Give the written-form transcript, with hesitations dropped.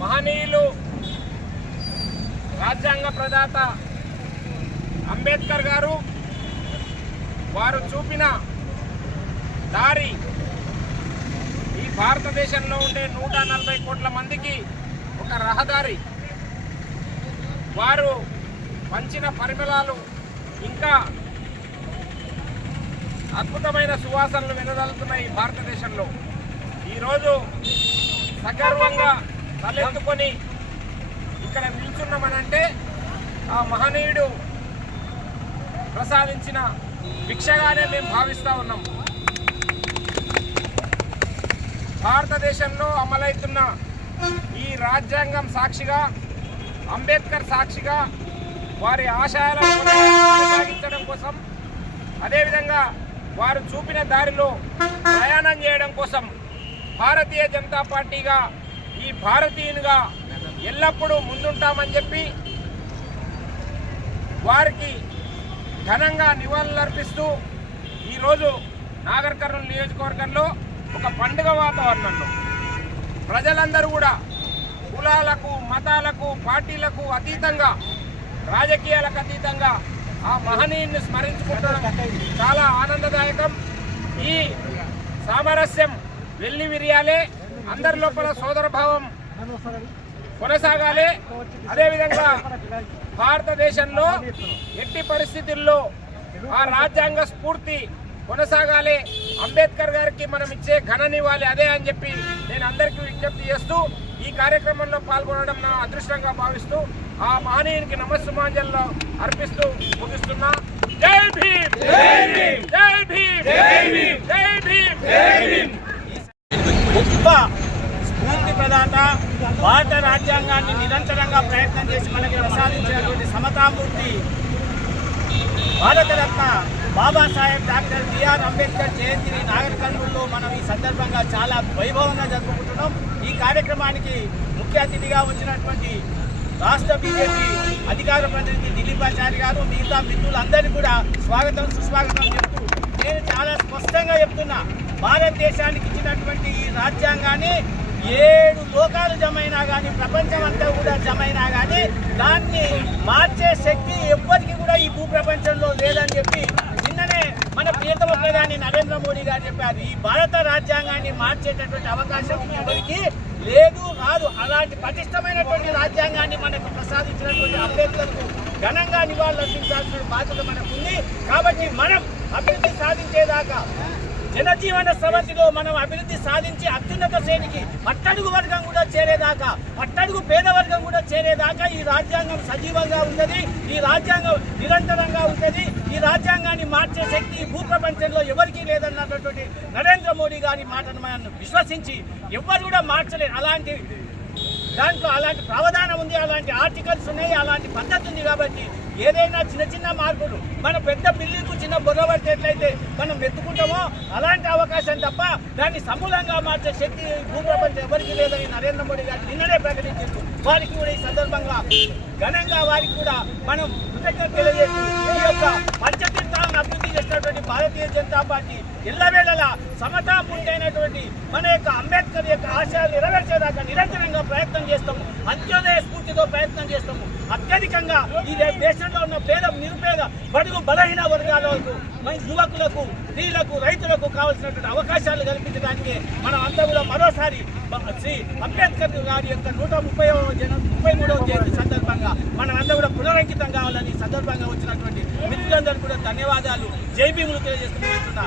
మహనీయులు రాజ్యాంగ ప్రదాత అంబేద్కర్ గారు వారు చూపిన దారి ఈ భారతదేశంలో ఉండే 140 కోట్ల మందికి ఒక రహదారి. వారు పంచిన పరిమళాలు ఇంకా అద్భుతమైన సువాసనలు వెదజల్లుతున్నాయి భారతదేశంలో. ఈరోజు సగర్వంగా తలెత్తుకొని ఇక్కడ నిల్చున్నామనంటే ఆ మహనీయుడు ప్రసాదించిన భిక్షగానే మేము భావిస్తూ ఉన్నాం. భారతదేశంలో అమలవుతున్న ఈ రాజ్యాంగం సాక్షిగా, అంబేద్కర్ సాక్షిగా వారి ఆశయాలను కొనసాగించడం కోసం, అదేవిధంగా వారు చూపిన దారిలో ప్రయాణం చేయడం కోసం భారతీయ జనతా పార్టీగా, ఈ భారతీయునిగా ఎల్లప్పుడూ ముందుంటామని చెప్పి వారికి ఘనంగా నివాళులర్పిస్తూ ఈరోజు నాగర్ కర్నూలు నియోజకవర్గంలో ఒక పండుగ వాతావరణంలో ప్రజలందరూ కూడా కులాలకు, మతాలకు, పార్టీలకు అతీతంగా, రాజకీయాలకు అతీతంగా ఆ మహనీయుని స్మరించుకుంటడం చాలా ఆనందదాయకం. ఈ సామరస్యం వెళ్లి విరియాలి, అందరి లోపల సోదరభావం కొనసాగాలి. అదేవిధంగా భారతదేశంలో ఎట్టి పరిస్థితుల్లో ఆ రాజ్యాంగ స్ఫూర్తి కొనసాగాలి. అంబేద్కర్ గారికి మనం ఇచ్చే ఘన నివాళి అదే అని చెప్పి నేను అందరికీ విజ్ఞప్తి చేస్తూ ఈ కార్యక్రమంలో పాల్గొనడం నా అదృష్టంగా భావిస్తూ ఆ మహనీయునికి నమస్సుమాంజల్లో అర్పిస్తూ ముగిస్తున్నా. జై భీమ్, జై భీమ్, జై భీమ్, జై భీమ్, జై భీమ్, జై భీమ్. గొప్ప స్ఫూర్తి ప్రదాత, భారత రాజ్యాంగాన్ని నిరంతరంగా ప్రయత్నం చేసి మనకి ప్రసాదించినటువంటి సమతామూర్తి భారతరత్న బాబాసాహెబ్ డాక్టర్ బిఆర్ అంబేద్కర్ జయంతిని నాగర్ కర్నూలులో మనం ఈ సందర్భంగా చాలా వైభవంగా జరుపుకుంటున్నాం. ఈ కార్యక్రమానికి ముఖ్య అతిథిగా వచ్చినటువంటి రాష్ట్ర బీజేపీ అధికార ప్రతినిధి దిలీపాచారి గారు, మిగతా మిత్రులందరినీ కూడా స్వాగతం సుస్వాగతం చెప్తూ నేను చాలా స్పష్టంగా చెప్తున్నా, భారతదేశానికి ఇచ్చినటువంటి ఈ రాజ్యాంగాన్ని 7 లోకాలు జమైనా కానీ, ప్రపంచం అంతా కూడా జమైనా కానీ దాన్ని మార్చే శక్తి ఎవ్వరికి కూడా ఈ భూప్రపంచంలో లేదని చెప్పి నిన్ననే మన ప్రియతమ ప్రధాని నరేంద్ర మోడీ గారు చెప్పారు. ఈ భారత రాజ్యాంగాన్ని మార్చేటటువంటి అవకాశం ఎవరికి లేదు, రాదు. అలాంటి పటిష్టమైనటువంటి రాజ్యాంగాన్ని మనకు ప్రసాదించినటువంటి అంబేద్కర్కు ఘనంగా నివాళులర్పించాల్సిన బాధ్యత మనకుంది. కాబట్టి మనం అభివృద్ధి సాధించేదాకా, జనజీవన సమితిలో మనం అభివృద్ధి సాధించి అత్యున్నత శ్రేణికి అట్టడుగు వర్గం కూడా చేరేదాకా, అట్టడుగు పేద వర్గం కూడా చేరేదాకా ఈ రాజ్యాంగం సజీవంగా ఉంటుంది, ఈ రాజ్యాంగం నిరంతరంగా ఉంటుంది. ఈ రాజ్యాంగాన్ని మార్చే శక్తి భూప్రపంచంలో ఎవరికీ లేదన్నటువంటి నరేంద్ర మోడీ గారి మాటను మనం విశ్వసించి ఎవ్వరు కూడా మార్చలేరు. అలాంటి దాంట్లో అలాంటి ప్రావధానం ఉంది, అలాంటి ఆర్టికల్స్ ఉన్నాయి, అలాంటి పద్ధతి ఉంది. కాబట్టి ఏదైనా చిన్న చిన్న మార్పులు, మన పెద్ద బిల్డింగ్కు చిన్న బుర్ర పడితేట్లయితే మనం ఎత్తుకుంటామో అలాంటి అవకాశం తప్ప దాన్ని సమూలంగా మార్చే శక్తి భూప్రపంచం ఎవరికి లేదని నరేంద్ర మోడీ గారు నిన్ననే ప్రకటించారు. వారికి కూడా ఈ సందర్భంగా ఘనంగా వారికి కూడా మనం కృతజ్ఞత తెలియజేస్తూ ఈ యొక్క పంచతీర్థాలను అభివృద్ధి చేసినటువంటి భారతీయ జనతా పార్టీ ఎల్లవేళలా సమతాపూర్తైనటువంటి మన యొక్క అంబేద్కర్ యొక్క ఆశయాలు నెరవేర్చేదాకా నిరంతరంగా ప్రయత్నం చేస్తాము, అంత్యోదయ స్ఫూర్తితో ప్రయత్నం చేస్తాము. అత్యధికంగా ఈ దేశంలో ఉన్న పేద నిరుపేద బడుగు బలహీన వర్గాలకు యువకులకు స్త్రీలకు రైతులకు కావాల్సినటువంటి అవకాశాలు కల్పించడానికి మనం అంతా కూడా మరోసారి శ్రీ అంబేద్కర్ గారి యొక్క 133వ జయంతి సందర్భంగా మనం అంతా కూడా పునరంకితం కావాలని ఈ సందర్భంగా వచ్చినటువంటి మిత్రులందరూ కూడా ధన్యవాదాలు జై భీములు తెలియజేస్తున్నా.